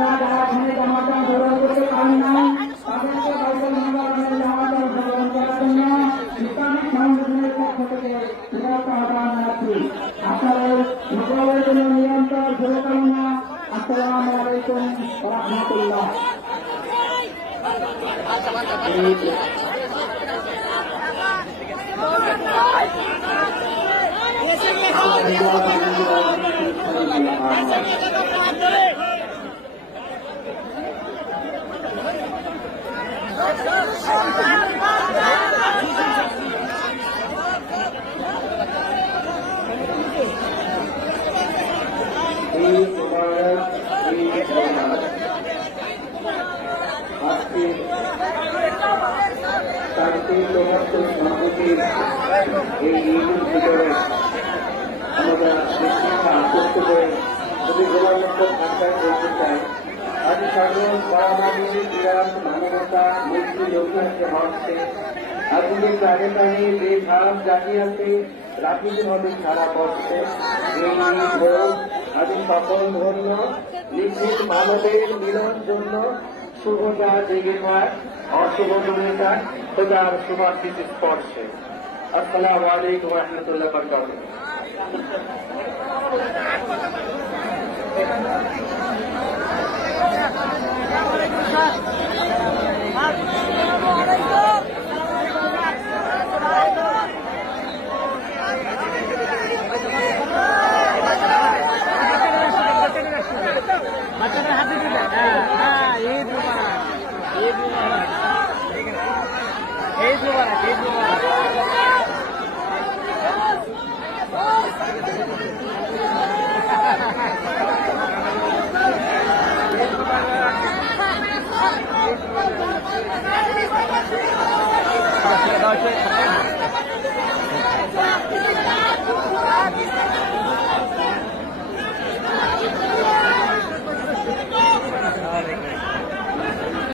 আপনারা যারা এখানে জামাতা গ্রহণ করতে পারেন নাই তাদেরকে বাইতুল মোকাররমের জামাতা গ্রহণ করার জন্য ইসলামিক ফাউন্ডেশনের পক্ষ থেকে বিরত আহ্বান জানাচ্ছি। আপনাদের সকলের জন্য নিরন্তর শুভকামনা। আসসালামু আলাইকুম ওয়া রাহমাতুল্লাহ। রাজনীতিভাবে সারা বর্ষে আদি সকল ধন্য নিশ্চিত মানবের মিলন জন্য শুভতা জেগে থাক, অশুভ জমে থাক খোদার শুভাশিস স্পর্শে। আসসালামু আলাইকুম ওয়া রাহমাতুল্লাহি ওয়া বারাকাতুহু। বাচ্চাদের হাতে দিবেন। ঈদ মুবারক, ঈদ মুবারক, ঈদ মুবারক, ঈদ মুবারক।